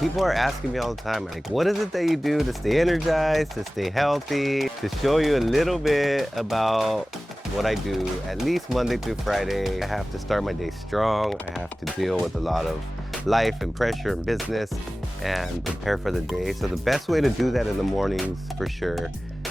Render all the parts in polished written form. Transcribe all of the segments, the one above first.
People are asking me all the time, like, what is it that you do to stay energized, to stay healthy? To show you a little bit about what I do, at least Monday through Friday. I have to start my day strong. I have to deal with a lot of life and pressure and business and prepare for the day. So the best way to do that in the mornings, for sure,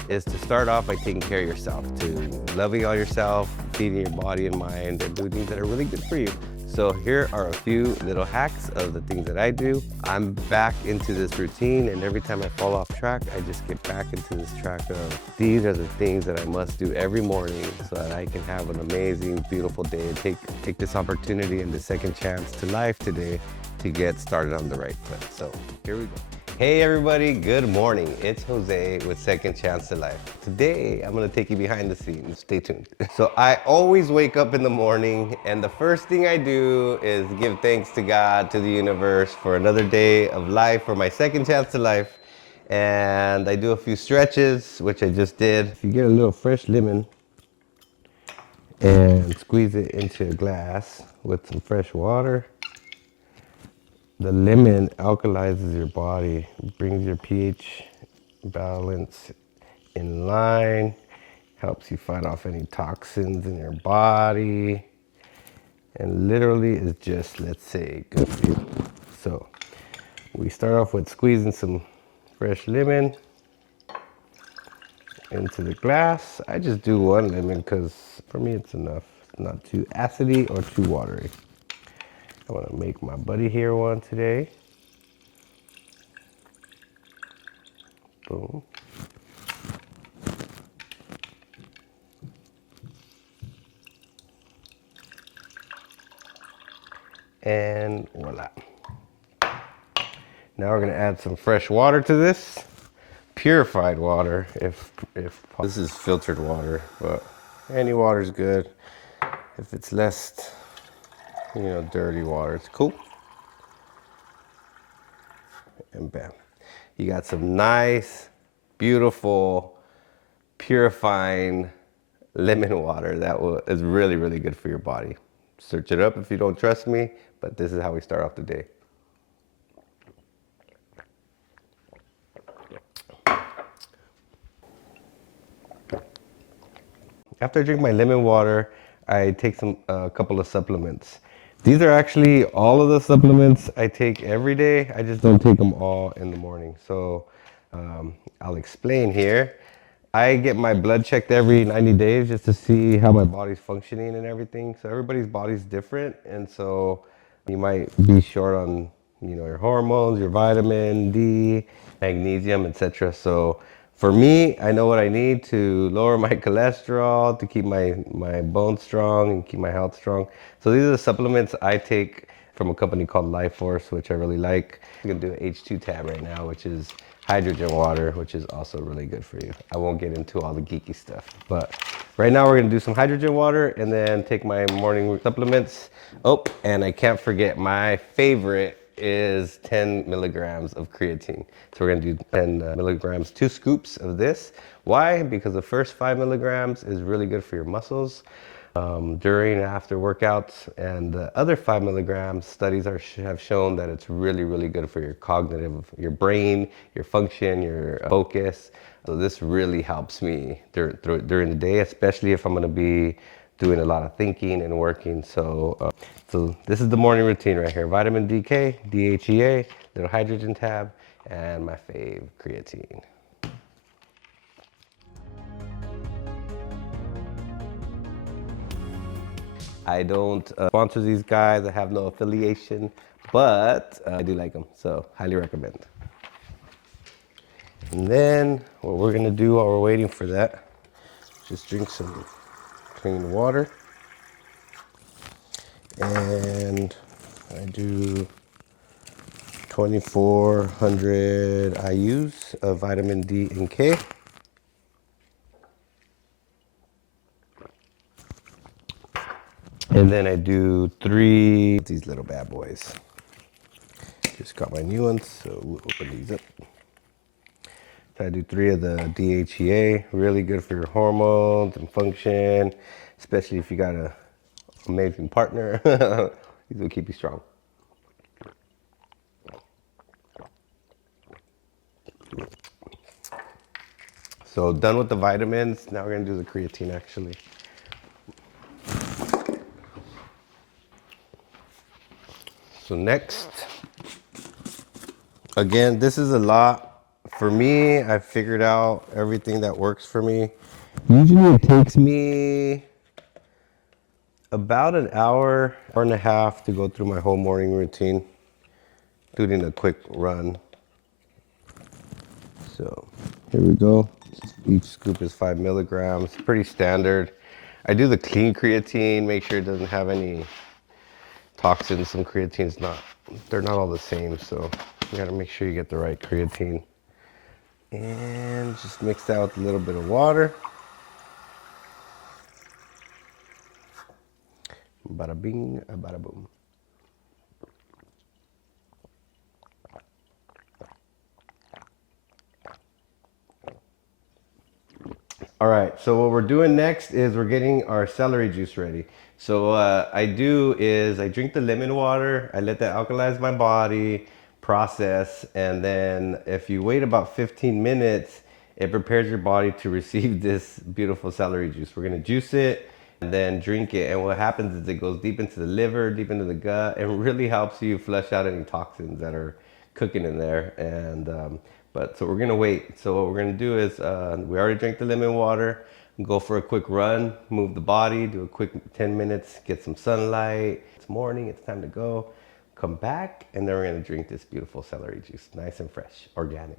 is to start off by taking care of yourself, to loving on yourself, feeding your body and mind, and doing things that are really good for you. So here are a few little hacks of the things that I do. I'm back into this routine, and every time I fall off track, I just get back into this track of these are the things that I must do every morning so that I can have an amazing, beautiful day and take this opportunity and the second chance to life today to get started on the right foot. So here we go. Hey everybody, good morning. It's Jose with Second Chance to Life. Today, I'm gonna take you behind the scenes. Stay tuned. So I always wake up in the morning and the first thing I do is give thanks to God, to the universe for another day of life, for my second chance to life. And I do a few stretches, which I just did. If you get a little fresh lemon and squeeze it into a glass with some fresh water, the lemon alkalizes your body, brings your pH balance in line, helps you fight off any toxins in your body, and literally is just, let's say, good for you. So we start off with squeezing some fresh lemon into the glass. I just do one lemon because for me it's enough. It's not too acidy or too watery. I want to make my buddy here one today. Boom. And voila. Now we're gonna add some fresh water to this. Purified water, if this is filtered water, but any water is good. If it's less, dirty water, it's cool. And bam, you got some nice, beautiful, purifying lemon water that is really, really good for your body. Search it up if you don't trust me, but this is how we start off the day. After I drink my lemon water, I take a couple of supplements. These are actually all of the supplements I take every day. I just don't take them all in the morning. So I'll explain here. I get my blood checked every 90 days just to see how my body's functioning and everything. So everybody's body's different, and so you might be short on your hormones, your vitamin D, magnesium, etc. So for me, I know what I need to lower my cholesterol, to keep my bones strong and keep my health strong. So these are the supplements I take from a company called Life Force, which I really like. I'm gonna do an H2 tab right now, which is hydrogen water, which is also really good for you. I won't get into all the geeky stuff, but right now we're gonna do some hydrogen water and then take my morning supplements. Oh, and I can't forget my favorite is 10 milligrams of creatine. So we're gonna do 10 milligrams, 2 scoops of this. Why? Because the first 5 milligrams is really good for your muscles during and after workouts, and the other 5 milligrams, studies have shown that it's really, really good for your cognitive, your brain, your function, your focus. So this really helps me during the day, especially if I'm gonna be doing a lot of thinking and working. So this is the morning routine right here. Vitamin DK, DHEA, little hydrogen tab, and my fave, creatine. I don't sponsor these guys. I have no affiliation, but I do like them, so highly recommend. And then what we're gonna do while we're waiting for that, just drink some clean water. And I do 2,400 IUs of vitamin D and K. And then I do 3 of these little bad boys. Just got my new ones, so we'll open these up. So I do 3 of the DHEA, really good for your hormones and function, especially if you got an amazing partner. These will keep you strong. So done with the vitamins. Now we're gonna do the creatine actually. So next, again, this is a lot. For me, I figured out everything that works for me. Usually it takes me about an hour and a half to go through my whole morning routine, including a quick run. So here we go. Each scoop is 5 milligrams, pretty standard. I do the clean creatine, make sure it doesn't have any toxins. Some creatine's they're not all the same, so you gotta make sure you get the right creatine. And just mix that with a little bit of water. Bada bing, bada boom. All right, so what we're doing next is we're getting our celery juice ready. So what I do is I drink the lemon water, I let that alkalize my body, process, and then if you wait about 15 minutes, it prepares your body to receive this beautiful celery juice. We're gonna juice it and then drink it. And what happens is it goes deep into the liver, deep into the gut, and really helps you flush out any toxins that are cooking in there. And but so we're gonna wait. So what we're gonna do is we already drank the lemon water. Go for a quick run, move the body, do a quick 10 minutes, get some sunlight. It's morning, it's time to go. Come back, and then we're gonna drink this beautiful celery juice, nice and fresh, organic.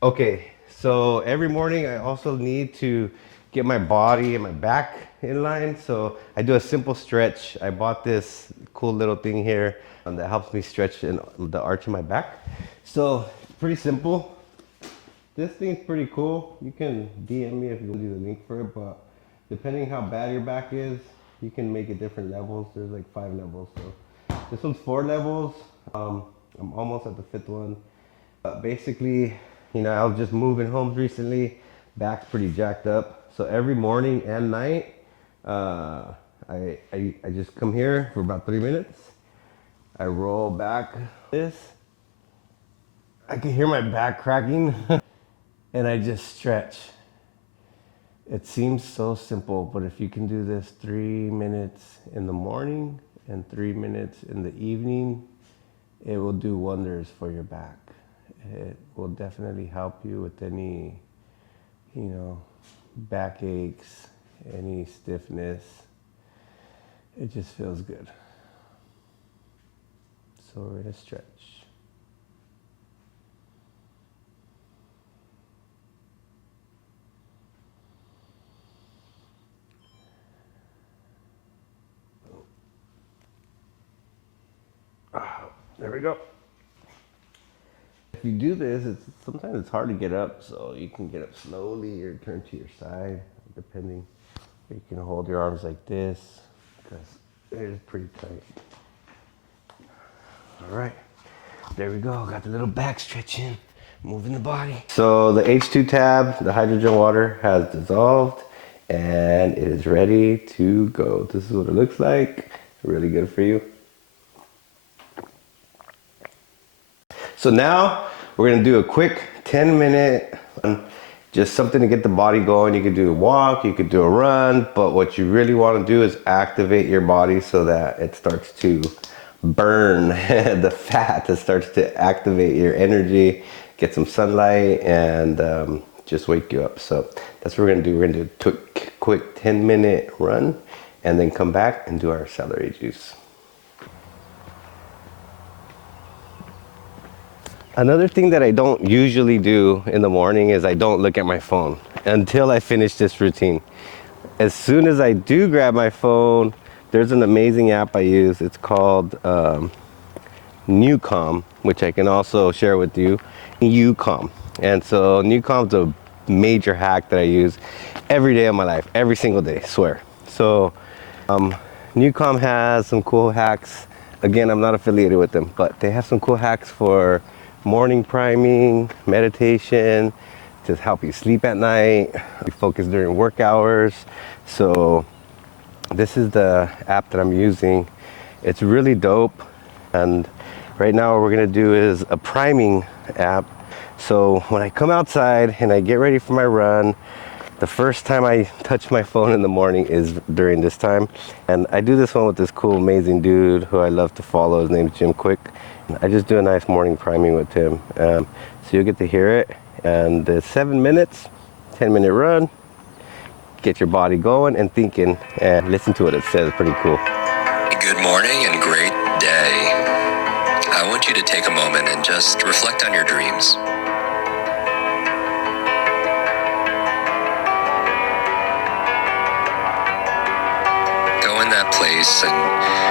Okay, so every morning I also need to get my body and my back in line. So I do a simple stretch. I bought this cool little thing here that helps me stretch in the arch of my back. So pretty simple. This thing's pretty cool. You can DM me if you want to do the link for it, but depending how bad your back is, you can make it different levels. There's like 5 levels. So this one's 4 levels. I'm almost at the 5th one. Basically, you know, I was just moving homes recently. Back's pretty jacked up. So every morning and night, I just come here for about 3 minutes. I roll back this. I can hear my back cracking. And I just stretch. It seems so simple, but if you can do this 3 minutes in the morning and 3 minutes in the evening, it will do wonders for your back. It will definitely help you with any, you know, back aches, any stiffness. It just feels good. So we're gonna stretch. There we go. If you do this, sometimes it's hard to get up, so you can get up slowly or turn to your side, depending. You can hold your arms like this, because it is pretty tight. All right, there we go. Got the little back stretching, moving the body. So the H2 tab, the hydrogen water, has dissolved, and it is ready to go. This is what it looks like. Really good for you. So now we're gonna do a quick 10-minute, just something to get the body going. You could do a walk, you could do a run, but what you really wanna do is activate your body so that it starts to burn the fat. It starts to activate your energy, get some sunlight, and just wake you up. So that's what we're gonna do. We're gonna do a quick 10-minute run and then come back and do our celery juice. Another thing that I don't usually do in the morning is I don't look at my phone until I finish this routine. As soon as I do grab my phone, there's an amazing app I use. It's called Newcom, which I can also share with you. Ucom. And so Newcom's a major hack that I use every day of my life, every single day, swear. So Newcom has some cool hacks. Again, I'm not affiliated with them, but they have some cool hacks for morning priming, meditation, to help you sleep at night, you focus during work hours. So this is the app that I'm using. It's really dope. And right now what we're gonna do is a priming app. So when I come outside and I get ready for my run, the first time I touch my phone in the morning is during this time. And I do this one with this cool, amazing dude who I love to follow. His name's Jim Quick. I just do a nice morning priming with him. So you'll get to hear it. And the 7 minutes, 10-minute run, get your body going and thinking, and listen to what it says. Pretty cool. Good morning and great day. I want you to take a moment and just reflect on your dreams. Go in that place and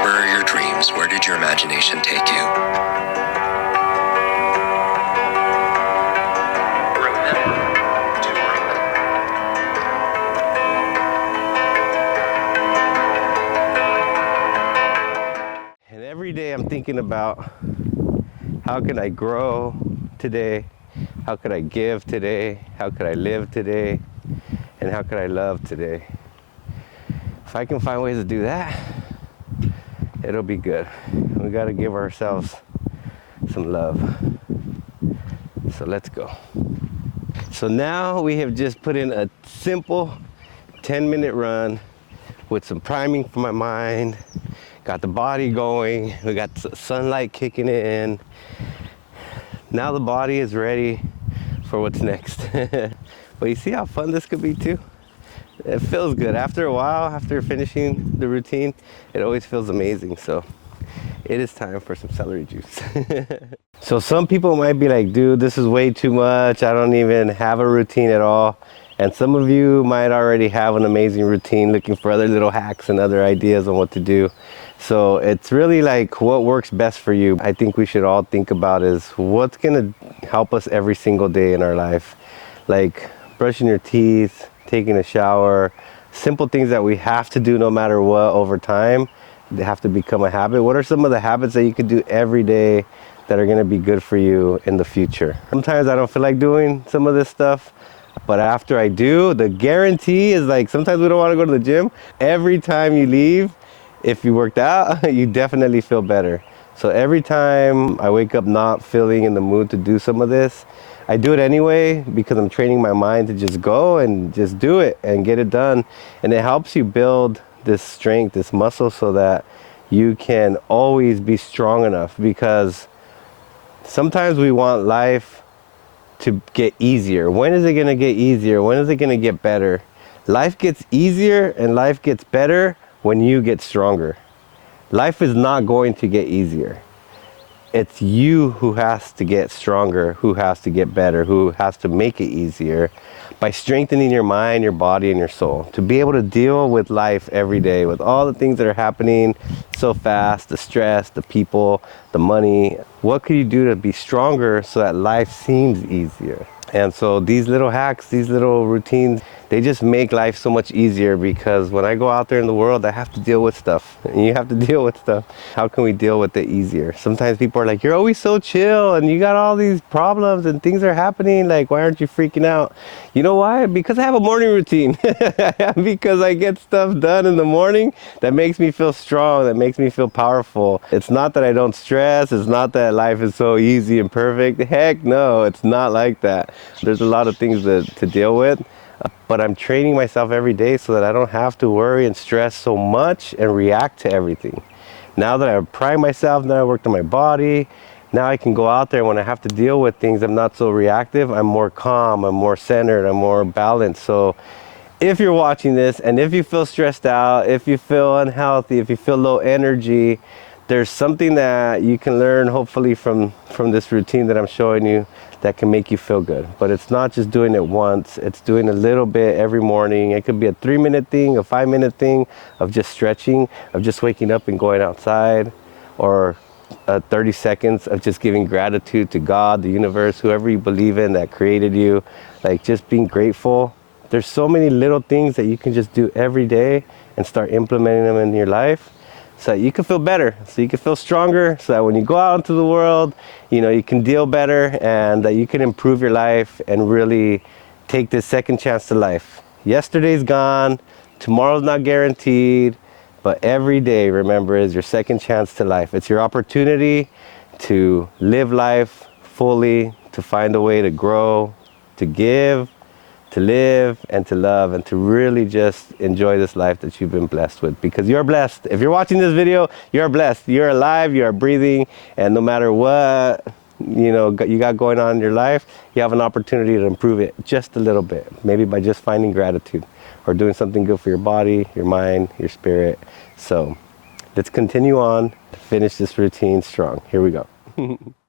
where are your dreams? Where did your imagination take you? And every day I'm thinking about how can I grow today? How could I give today? How could I live today? And how could I love today? If I can find ways to do that, it'll be good. We got to give ourselves some love. So let's go. So now we have just put in a simple 10-minute run with some priming for my mind. Got the body going. We got sunlight kicking in. Now the body is ready for what's next. But you see how fun this could be too? It feels good. After a while, after finishing the routine, it always feels amazing. So it is time for some celery juice. So some people might be like, dude, this is way too much. I don't even have a routine at all. And some of you might already have an amazing routine, looking for other little hacks and other ideas on what to do. So it's really like what works best for you. I think we should all think about is what's gonna help us every single day in our life. Like brushing your teeth, taking a shower, simple things that we have to do no matter what over time. They have to become a habit. What are some of the habits that you could do every day that are gonna be good for you in the future? Sometimes I don't feel like doing some of this stuff, but after I do, the guarantee is like sometimes we don't wanna go to the gym. Every time you leave, if you worked out, you definitely feel better. So every time I wake up not feeling in the mood to do some of this, I do it anyway because I'm training my mind to just go and just do it and get it done. And it helps you build this strength, this muscle, so that you can always be strong enough, because sometimes we want life to get easier. When is it gonna get easier? When is it gonna get better? Life gets easier and life gets better when you get stronger. Life is not going to get easier. It's you who has to get stronger, who has to get better, who has to make it easier by strengthening your mind, your body, and your soul to be able to deal with life every day, with all the things that are happening so fast, the stress, the people, the money. What could you do to be stronger so that life seems easier? And so these little hacks, these little routines, they just make life so much easier, because when I go out there in the world, I have to deal with stuff. And you have to deal with stuff. How can we deal with it easier? Sometimes people are like, you're always so chill and you got all these problems and things are happening. Like, why aren't you freaking out? You know why? Because I have a morning routine. Because I get stuff done in the morning that makes me feel strong, that makes me feel powerful. It's not that I don't stress. It's not that life is so easy and perfect. Heck no, it's not like that. There's a lot of things to deal with. But I'm training myself every day so that I don't have to worry and stress so much and react to everything. Now that I prime myself, now I worked on my body, now I can go out there when I have to deal with things. I'm not so reactive. I'm more calm, I'm more centered, I'm more balanced. So if you're watching this and if you feel stressed out, if you feel unhealthy, if you feel low energy, there's something that you can learn hopefully from this routine that I'm showing you that can make you feel good. But it's not just doing it once, it's doing a little bit every morning. It could be a 3-minute thing, a 5-minute thing of just stretching, of just waking up and going outside, or 30 seconds of just giving gratitude to God, the universe, whoever you believe in that created you, like just being grateful. There's so many little things that you can just do every day and start implementing them in your life so that you can feel better, so you can feel stronger, so that when you go out into the world, you know, you can deal better and that you can improve your life and really take this second chance to life. Yesterday's gone, tomorrow's not guaranteed, but every day, remember, is your second chance to life. It's your opportunity to live life fully, to find a way to grow, to give, to live, and to love, and to really just enjoy this life that you've been blessed with, because you're blessed. If you're watching this video, you're blessed. You're alive, you are breathing, and no matter what you got going on in your life, you have an opportunity to improve it just a little bit, maybe by just finding gratitude or doing something good for your body, your mind, your spirit. So let's continue on to finish this routine strong. Here we go.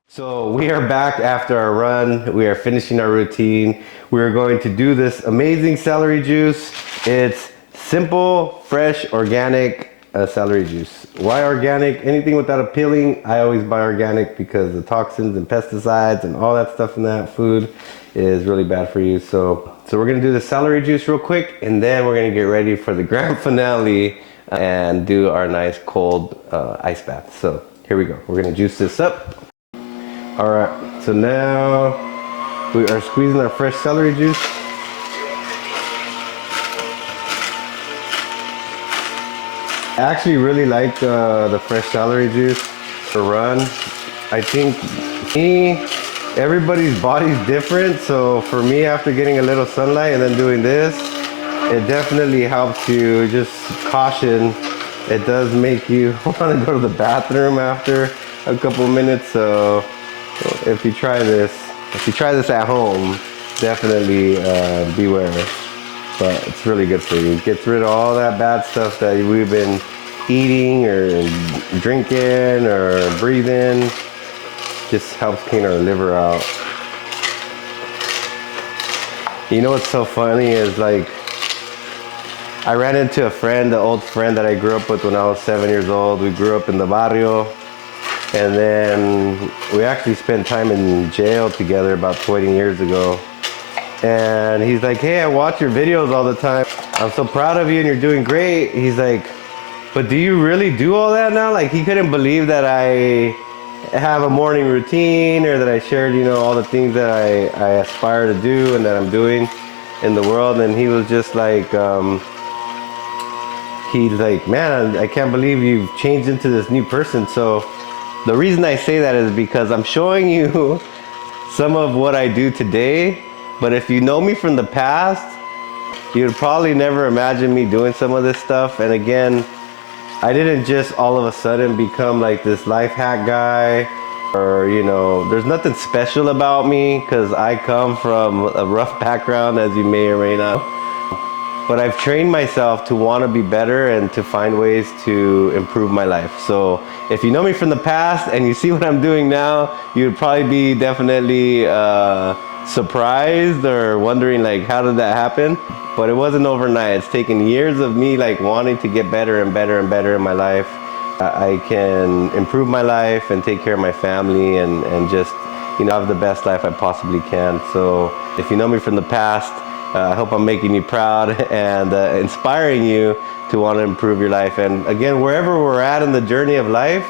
So we are back after our run. We are finishing our routine. We are going to do this amazing celery juice. It's simple, fresh, organic celery juice. Why organic? Anything without a peeling, I always buy organic, because the toxins and pesticides and all that stuff in that food is really bad for you. So we're gonna do the celery juice real quick, and then we're gonna get ready for the grand finale and do our nice cold ice bath. So here we go. We're gonna juice this up. All right, so now we are squeezing our fresh celery juice. I actually really like the fresh celery juice to run. I think everybody's body's different. So for me, after getting a little sunlight and then doing this, it definitely helps you. Just caution, it does make you want to go to the bathroom after a couple minutes. So if you try this at home, definitely beware. But it's really good for you. It gets rid of all that bad stuff that we've been eating or drinking or breathing. Just helps clean our liver out. You know what's so funny is, like, I ran into a friend, an old friend that I grew up with when I was 7 years old. We grew up in the barrio. And then we actually spent time in jail together about 20 years ago. And he's like, hey, I watch your videos all the time. I'm so proud of you and you're doing great. He's like, but do you really do all that now? Like, he couldn't believe that I have a morning routine, or that I shared, all the things that I aspire to do and that I'm doing in the world. And he was just like, he's like, man, I can't believe you've changed into this new person. So the reason I say that is because I'm showing you some of what I do today, but if you know me from the past, you'd probably never imagine me doing some of this stuff. And again, I didn't just all of a sudden become like this life hack guy, or there's nothing special about me, because I come from a rough background, as you may or may not. But I've trained myself to want to be better and to find ways to improve my life. So if you know me from the past and you see what I'm doing now, you'd probably be definitely surprised or wondering, like, how did that happen? But it wasn't overnight. It's taken years of me, like, wanting to get better and better and better in my life. I can improve my life and take care of my family and just have the best life I possibly can. So if you know me from the past, I hope I'm making you proud and inspiring you to want to improve your life. And again, wherever we're at in the journey of life,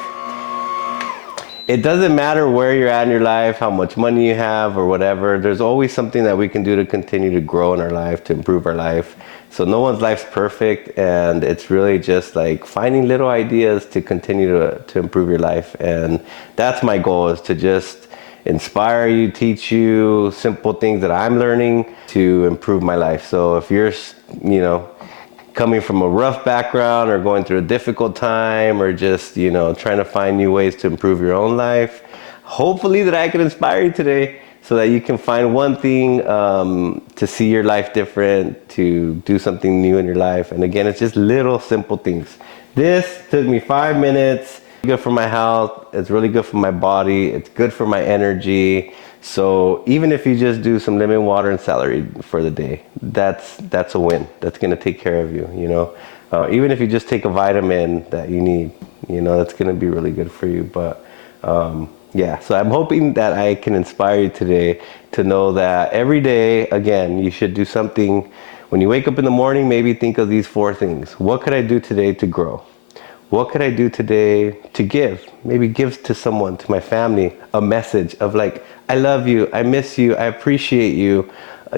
it doesn't matter where you're at in your life, how much money you have or whatever. There's always something that we can do to continue to grow in our life, to improve our life. So no one's life's perfect, and it's really just like finding little ideas to continue to improve your life. And that's my goal, is to just inspire you, teach you simple things that I'm learning to improve my life. So if you're, coming from a rough background or going through a difficult time, or just, trying to find new ways to improve your own life, hopefully that I can inspire you today so that you can find one thing to see your life different, to do something new in your life. And again, it's just little simple things. This took me 5 minutes. Good for my health, it's really good for my body, it's good for my energy. So even if you just do some lemon water and celery for the day, that's a win. That's gonna take care of you, even if you just take a vitamin that you need, that's gonna be really good for you. But yeah, so I'm hoping that I can inspire you today to know that every day, again, you should do something. When you wake up in the morning, maybe think of these 4 things. What could I do today to grow? What could I do today to give? Maybe give to someone, to my family, a message of like, I love you, I miss you, I appreciate you.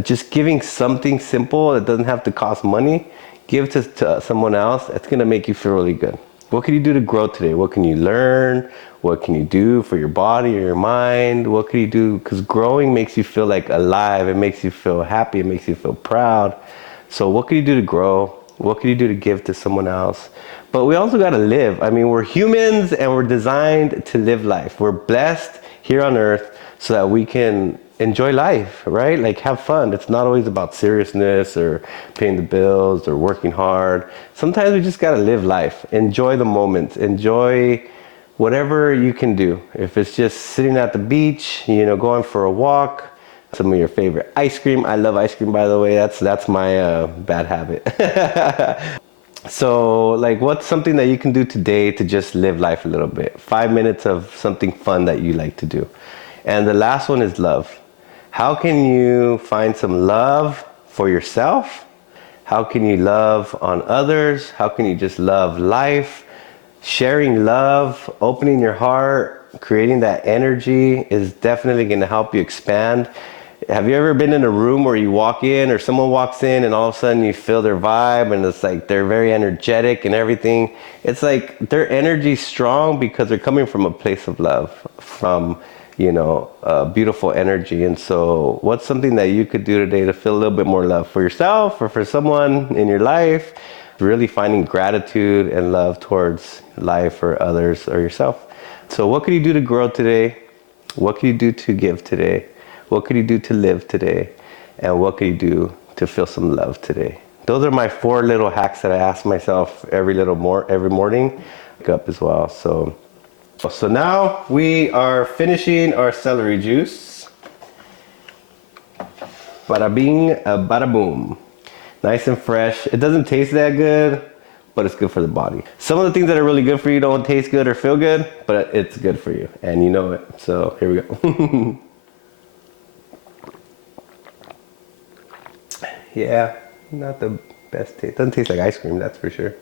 Just giving something simple that doesn't have to cost money, give to someone else. It's gonna make you feel really good. What can you do to grow today? What can you learn? What can you do for your body or your mind? What can you do? Because growing makes you feel like alive. It makes you feel happy. It makes you feel proud. So what can you do to grow? What can you do to give to someone else? But we also got to live. I mean, we're humans and we're designed to live life. We're blessed here on earth so that we can enjoy life, right? Like have fun. It's not always about seriousness or paying the bills or working hard. Sometimes we just got to live life. Enjoy the moments. Enjoy whatever you can do. If it's just sitting at the beach, going for a walk, some of your favorite ice cream. I love ice cream, by the way. That's my bad habit. So, like, what's something that you can do today to just live life a little bit? 5 minutes of something fun that you like to do. And the last one is love. How can you find some love for yourself? How can you love on others? How can you just love life? Sharing love, opening your heart, creating that energy is definitely going to help you expand. Have you ever been in a room where you walk in or someone walks in and all of a sudden you feel their vibe and it's like they're very energetic and everything? It's like their energy's strong because they're coming from a place of love, from beautiful energy. And so what's something that you could do today to feel a little bit more love for yourself or for someone in your life? Really finding gratitude and love towards life or others or yourself. So what could you do to grow today? What could you do to give today? What could you do to live today? And what could you do to feel some love today? Those are my 4 little hacks that I ask myself every morning. Wake up as well. So now we are finishing our celery juice. Bada bing, bada boom. Nice and fresh. It doesn't taste that good, but it's good for the body. Some of the things that are really good for you don't taste good or feel good, but it's good for you, and you know it. So here we go. Yeah, not the best taste. Doesn't taste like ice cream, that's for sure.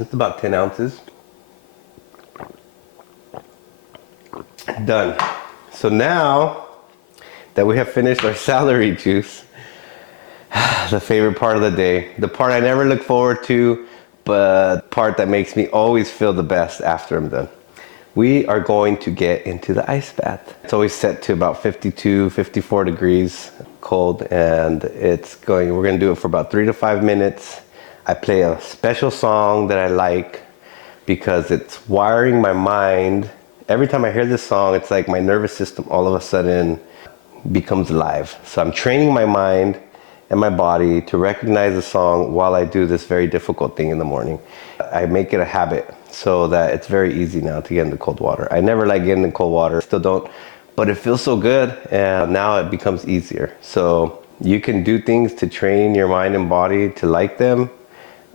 It's about 10 ounces. Done. So now that we have finished our celery juice, the favorite part of the day, the part I never look forward to, but the part that makes me always feel the best after I'm done. We are going to get into the ice bath. It's always set to about 52, 54 degrees cold, and we're gonna do it for about 3 to 5 minutes. I play a special song that I like because it's wiring my mind. Every time I hear this song, it's like my nervous system all of a sudden becomes alive. So I'm training my mind and my body to recognize the song while I do this very difficult thing in the morning. I make it a habit so that it's very easy now to get into cold water. I never like getting in cold water, still don't, but it feels so good, and now it becomes easier. So you can do things to train your mind and body to like them,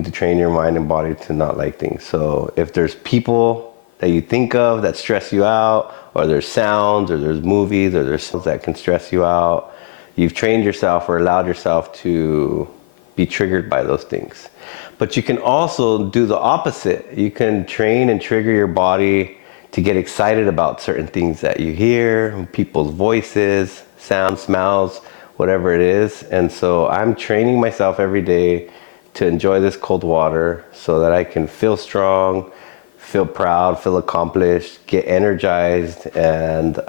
to train your mind and body to not like things. So if there's people that you think of that stress you out, or there's sounds, or there's movies, or there's things that can stress you out, you've trained yourself or allowed yourself to be triggered by those things. But you can also do the opposite. You can train and trigger your body to get excited about certain things that you hear, people's voices, sounds, smells, whatever it is. And so I'm training myself every day to enjoy this cold water so that I can feel strong, feel proud, feel accomplished, get energized, and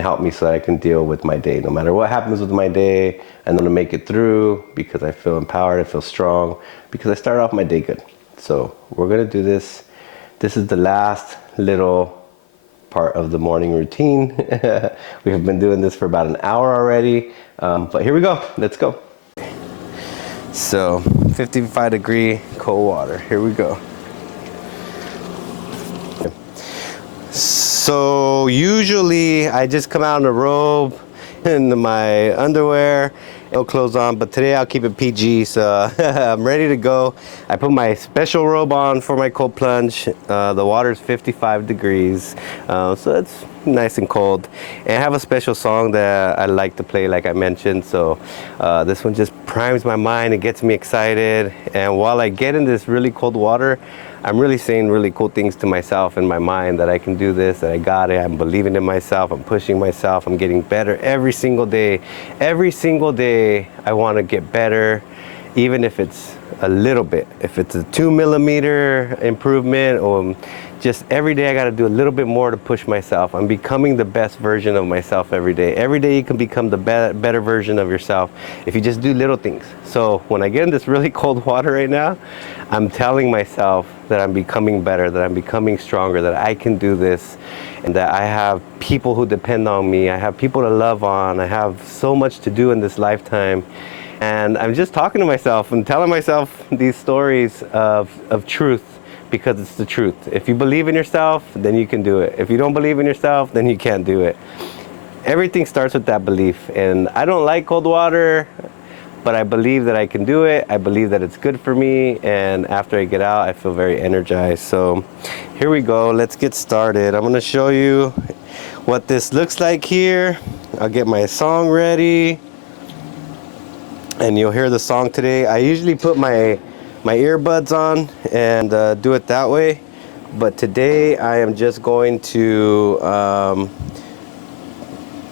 help me so that I can deal with my day. No matter what happens with my day, I'm gonna make it through because I feel empowered, I feel strong, because I started off my day good. So we're gonna do this. This is the last little part of the morning routine. We have been doing this for about an hour already, but here we go, let's go. So 55-degree cold water, here we go. So usually I just come out in a robe and my underwear, no clothes on, but today I'll keep it PG, so I'm ready to go. I put my special robe on for my cold plunge. The water is 55 degrees, so it's nice and cold. And I have a special song that I like to play, like I mentioned, so this one just primes my mind and gets me excited. And while I get in this really cold water, I'm really saying really cool things to myself in my mind, that I can do this, that I got it, I'm believing in myself, I'm pushing myself, I'm getting better every single day. Every single day I want to get better, even if it's a little bit. If it's a 2 millimeter improvement, or just every day I got to do a little bit more to push myself. I'm becoming the best version of myself every day. Every day you can become the better version of yourself if you just do little things. So when I get in this really cold water right now, I'm telling myself that I'm becoming better, that I'm becoming stronger, that I can do this, and that I have people who depend on me. I have people to love on. I have so much to do in this lifetime. And I'm just talking to myself and telling myself these stories of truth, because it's the truth. If you believe in yourself, then you can do it. If you don't believe in yourself, then you can't do it. Everything starts with that belief. And I don't like cold water, but I believe that I can do it. I believe that it's good for me. And after I get out, I feel very energized. So here we go. Let's get started. I'm gonna show you what this looks like here. I'll get my song ready, and you'll hear the song today. I usually put my earbuds on and do it that way, but today I am just going to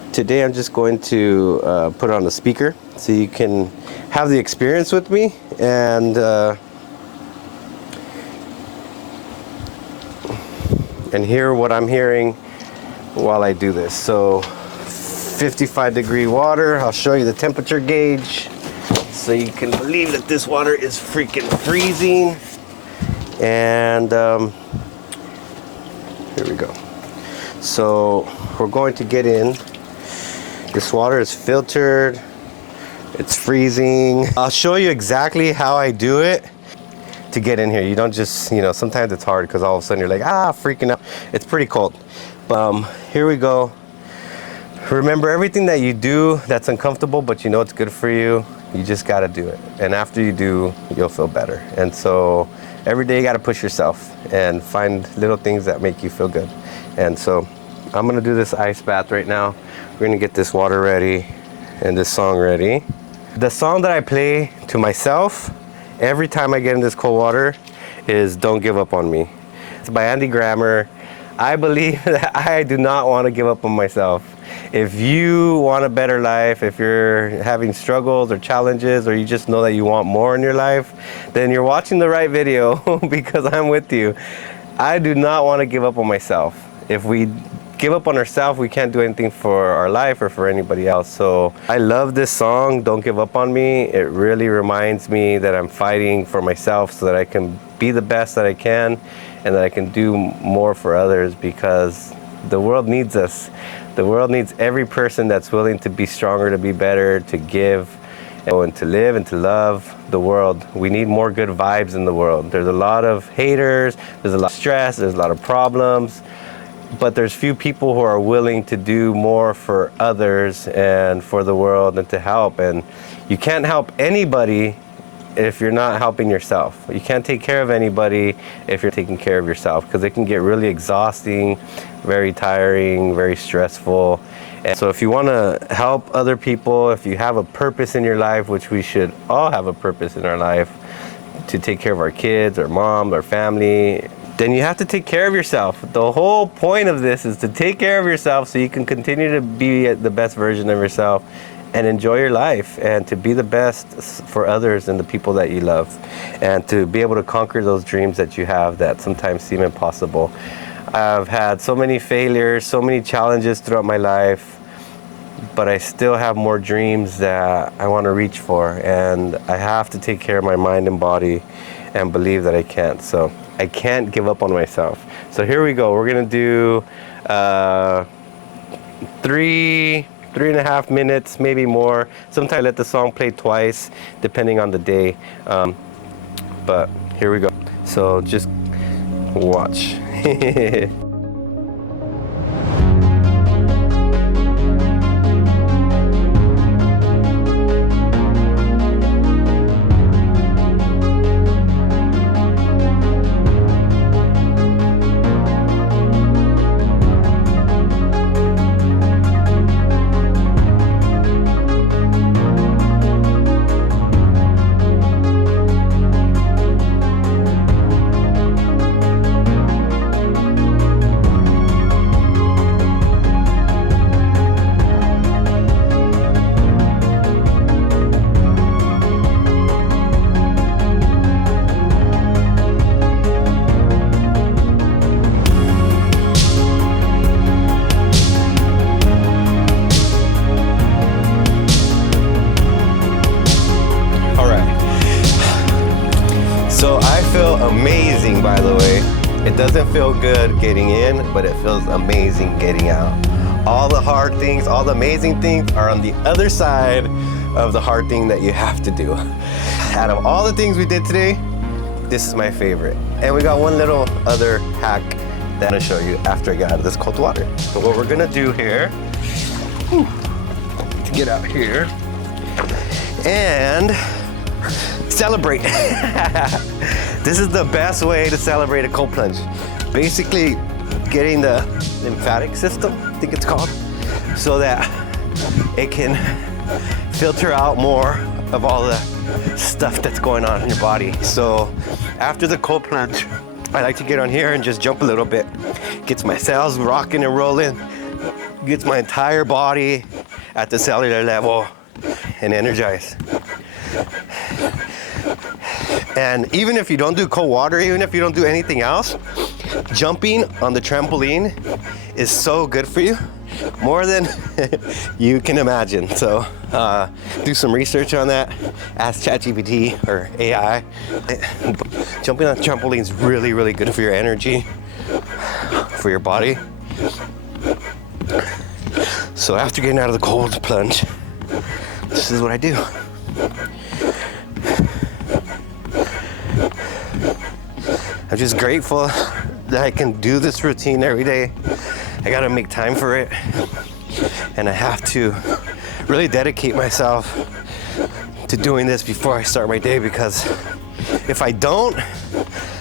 put it on the speaker so you can have the experience with me and hear what I'm hearing while I do this. So 55-degree water. I'll show you the temperature gauge so you can believe that this water is freaking freezing. And here we go. So we're going to get in. This water is filtered. It's freezing. I'll show you exactly how I do it to get in here. You don't just, sometimes it's hard because all of a sudden you're like, freaking out. It's pretty cold. But here we go. Remember, everything that you do that's uncomfortable, but you know it's good for you, you just got to do it. And after you do, you'll feel better. And so every day you got to push yourself and find little things that make you feel good. And so I'm going to do this ice bath right now. We're going to get this water ready and this song ready. The song that I play to myself every time I get in this cold water is Don't Give Up on Me. It's by Andy Grammer. I believe that I do not want to give up on myself. If you want a better life, if you're having struggles or challenges, or you just know that you want more in your life, then you're watching the right video because I'm with you. I do not want to give up on myself. If we give up on ourselves, we can't do anything for our life or for anybody else. So I love this song, Don't Give Up on Me. It really reminds me that I'm fighting for myself so that I can be the best that I can and that I can do more for others, because the world needs us. The world needs every person that's willing to be stronger, to be better, to give, and to live and to love the world. We need more good vibes in the world. There's a lot of haters, there's a lot of stress, there's a lot of problems, but there's few people who are willing to do more for others and for the world and to help. And you can't help anybody if you're not helping yourself. You can't take care of anybody if you're taking care of yourself, because it can get really exhausting, very tiring, very stressful. And so if you want to help other people, if you have a purpose in your life, which we should all have a purpose in our life, to take care of our kids, our mom, our family, then you have to take care of yourself. The whole point of this is to take care of yourself so you can continue to be the best version of yourself and enjoy your life, and to be the best for others and the people that you love, and to be able to conquer those dreams that you have that sometimes seem impossible. I've had so many failures, so many challenges throughout my life, but I still have more dreams that I want to reach for, and I have to take care of my mind and body and believe that I can. So I can't give up on myself. So here we go. We're gonna do 3.5 minutes, maybe more. Sometimes I let the song play twice, depending on the day. But here we go. So just watch. doesn't feel good getting in, but it feels amazing getting out. All the hard things, all the amazing things are on the other side of the hard thing that you have to do. Out of all the things we did today, this is my favorite. And we got one little other hack that I'll show you after I get out of this cold water. So what we're gonna do here, to get out here and celebrate. This is the best way to celebrate a cold plunge. Basically, getting the lymphatic system, I think it's called, so that it can filter out more of all the stuff that's going on in your body. So after the cold plunge, I like to get on here and just jump a little bit. Gets my cells rocking and rolling, gets my entire body at the cellular level and energized. And even if you don't do cold water, even if you don't do anything else, jumping on the trampoline is so good for you, more than you can imagine. So do some research on that, ask ChatGPT or AI. Jumping on trampoline is really, really good for your energy, for your body. So after getting out of the cold plunge, this is what I do. I'm just grateful that I can do this routine every day. I gotta make time for it. And I have to really dedicate myself to doing this before I start my day, because if I don't,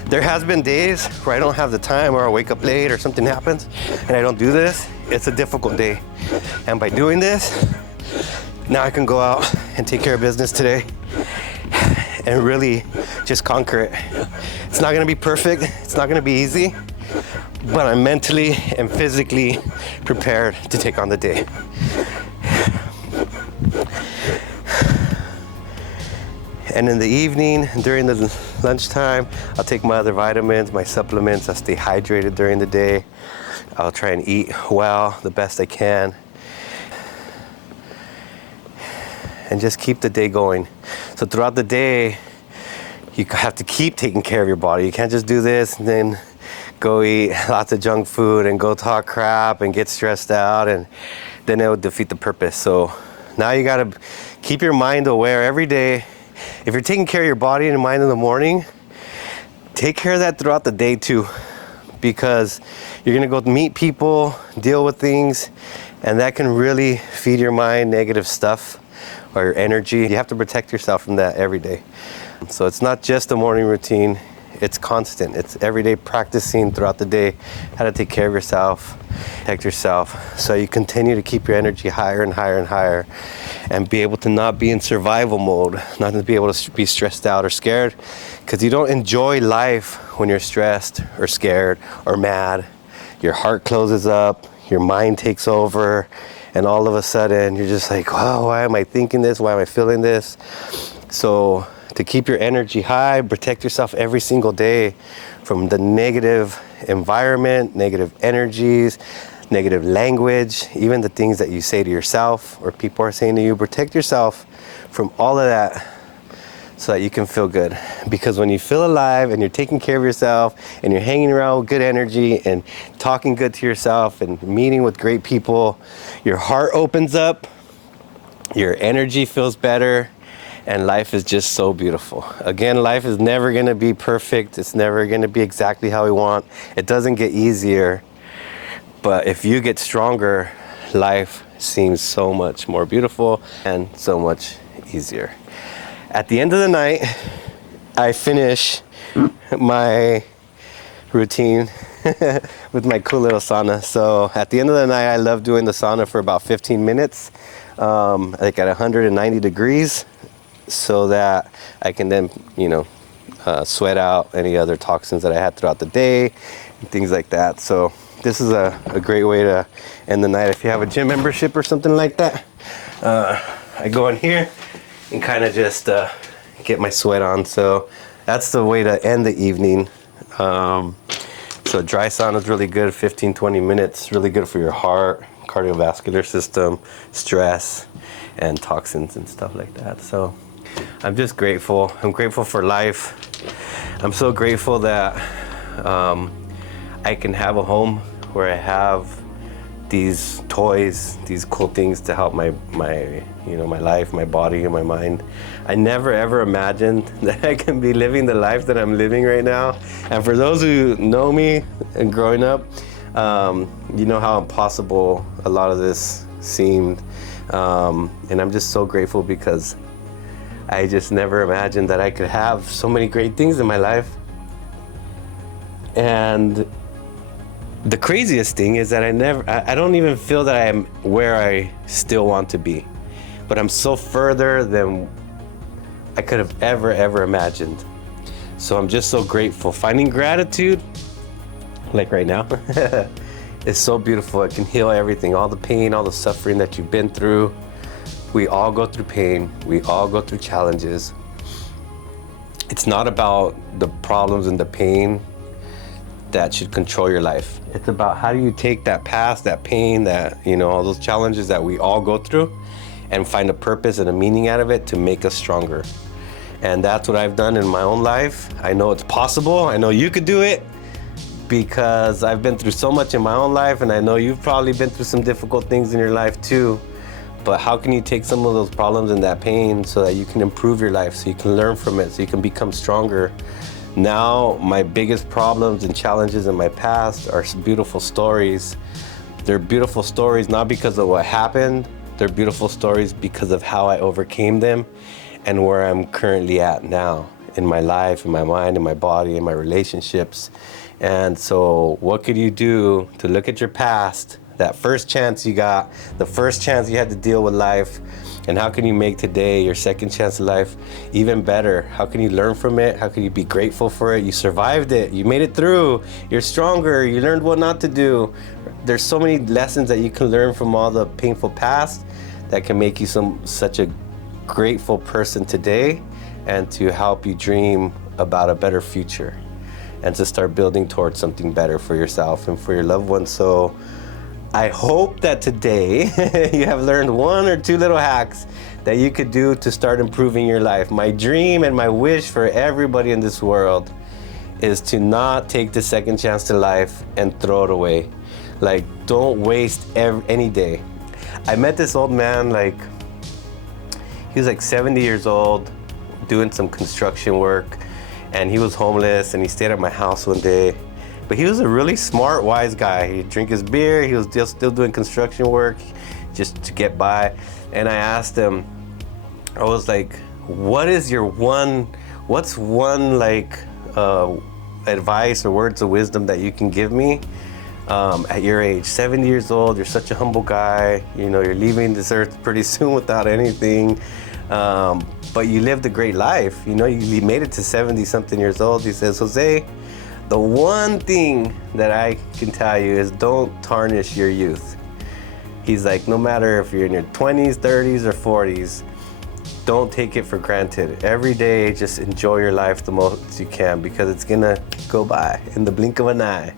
there has been days where I don't have the time, or I wake up late or something happens and I don't do this. It's a difficult day. And by doing this, now I can go out and take care of business today and really just conquer it. It's not gonna be perfect, it's not gonna be easy, but I'm mentally and physically prepared to take on the day. And in the evening, during the lunchtime, I'll take my other vitamins, my supplements. I'll stay hydrated during the day. I'll try and eat well, the best I can. And just keep the day going. So throughout the day, you have to keep taking care of your body. You can't just do this and then go eat lots of junk food and go talk crap and get stressed out, and then it would defeat the purpose. So now you gotta keep your mind aware every day. If you're taking care of your body and your mind in the morning, take care of that throughout the day too, because you're gonna go meet people, deal with things, and that can really feed your mind negative stuff or your energy. You have to protect yourself from that every day. So it's not just a morning routine, it's constant. It's every day practicing throughout the day how to take care of yourself, protect yourself, so you continue to keep your energy higher and higher and higher, and be able to not be in survival mode, not to be able to be stressed out or scared, because you don't enjoy life when you're stressed or scared or mad. Your heart closes up, your mind takes over, and all of a sudden you're just like, wow, why am I thinking this? Why am I feeling this? So to keep your energy high, protect yourself every single day from the negative environment, negative energies, negative language, even the things that you say to yourself or people are saying to you. Protect yourself from all of that so that you can feel good. Because when you feel alive and you're taking care of yourself and you're hanging around with good energy and talking good to yourself and meeting with great people, your heart opens up, your energy feels better, and life is just so beautiful. Again, life is never gonna be perfect. It's never gonna be exactly how we want. It doesn't get easier, but if you get stronger, life seems so much more beautiful and so much easier. At the end of the night, I finish my routine with my cool little sauna. So at the end of the night, I love doing the sauna for about 15 minutes, like at 190 degrees, so that I can then, sweat out any other toxins that I had throughout the day and things like that. So this is a great way to end the night. If you have a gym membership or something like that, I go in here and kind of just get my sweat on. So that's the way to end the evening. So dry sauna is really good, 15-20 minutes, really good for your heart, cardiovascular system, stress, and toxins and stuff like that. So I'm just grateful. I'm grateful for life. I'm so grateful that I can have a home where I have these toys, these cool things to help my my life, my body, and my mind. I never ever imagined that I can be living the life that I'm living right now. And for those who know me and growing up, you know how impossible a lot of this seemed. And I'm just so grateful because I just never imagined that I could have so many great things in my life. And the craziest thing is that I don't even feel that I am where I still want to be, but I'm so further than I could have ever imagined. So I'm just so grateful. Finding gratitude, like right now, is so beautiful. It can heal everything, all the pain, all the suffering that you've been through. We all go through pain. We all go through challenges. It's not about the problems and the pain that should control your life. It's about how do you take that past, that pain, that, all those challenges that we all go through, and find a purpose and a meaning out of it to make us stronger. And that's what I've done in my own life. I know it's possible. I know you could do it because I've been through so much in my own life, and I know you've probably been through some difficult things in your life too. But how can you take some of those problems and that pain so that you can improve your life, so you can learn from it, so you can become stronger? Now, my biggest problems and challenges in my past are beautiful stories. They're beautiful stories not because of what happened, they're beautiful stories because of how I overcame them and where I'm currently at now in my life, in my mind, in my body, in my relationships. And so what could you do to look at your past, that first chance you got, the first chance you had to deal with life, and how can you make today, your second chance of life, even better? How can you learn from it? How can you be grateful for it? You survived it. You made it through. You're stronger. You learned what not to do. There's so many lessons that you can learn from all the painful past that can make you such a grateful person today, and to help you dream about a better future and to start building towards something better for yourself and for your loved ones. So I hope that today you have learned one or two little hacks that you could do to start improving your life. My dream and my wish for everybody in this world is to not take the second chance to life and throw it away. Like, don't waste any day. I met this old man, he was 70 years old, doing some construction work, and he was homeless, and he stayed at my house one day. But he was a really smart, wise guy. He'd drink his beer. He was just still doing construction work just to get by. And I asked him, I was like, what's one advice or words of wisdom that you can give me at your age? 70 years old, you're such a humble guy. You're leaving this earth pretty soon without anything. But you lived a great life. You made it to 70 something years old. He says, Jose, the one thing that I can tell you is don't tarnish your youth. He's like, no matter if you're in your 20s, 30s, or 40s, don't take it for granted. Every day, just enjoy your life the most you can, because it's gonna go by in the blink of an eye.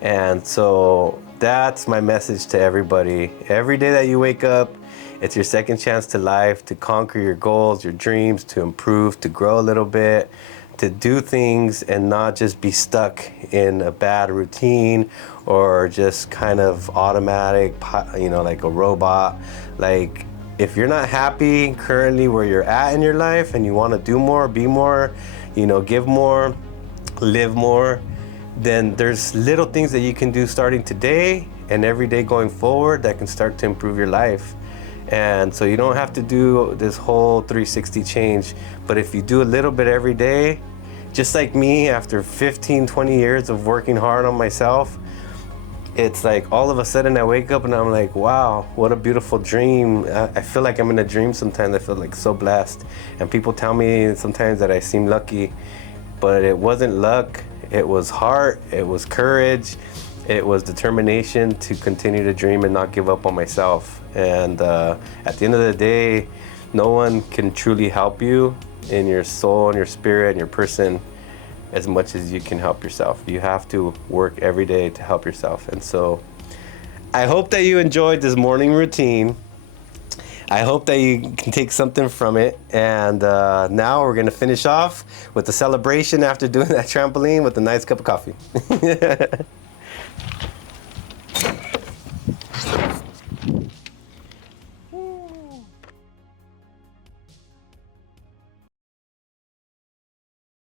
And so that's my message to everybody. Every day that you wake up, it's your second chance to life, to conquer your goals, your dreams, to improve, to grow a little bit, to do things and not just be stuck in a bad routine or just kind of automatic, like a robot. Like, if you're not happy currently where you're at in your life and you want to do more, be more, give more, live more, then there's little things that you can do starting today and every day going forward that can start to improve your life. And so you don't have to do this whole 360 change, but if you do a little bit every day, just like me, after 15, 20 years of working hard on myself, it's like all of a sudden I wake up and I'm like, wow, what a beautiful dream. I feel like I'm in a dream sometimes. I feel like so blessed. And people tell me sometimes that I seem lucky, but it wasn't luck. It was heart, it was courage, it was determination to continue to dream and not give up on myself. And at the end of the day, no one can truly help you in your soul and your spirit and your person as much as you can help yourself. You have to work every day to help yourself. And so I hope that you enjoyed this morning routine. I hope that you can take something from it. And now we're gonna finish off with the celebration after doing that trampoline with a nice cup of coffee.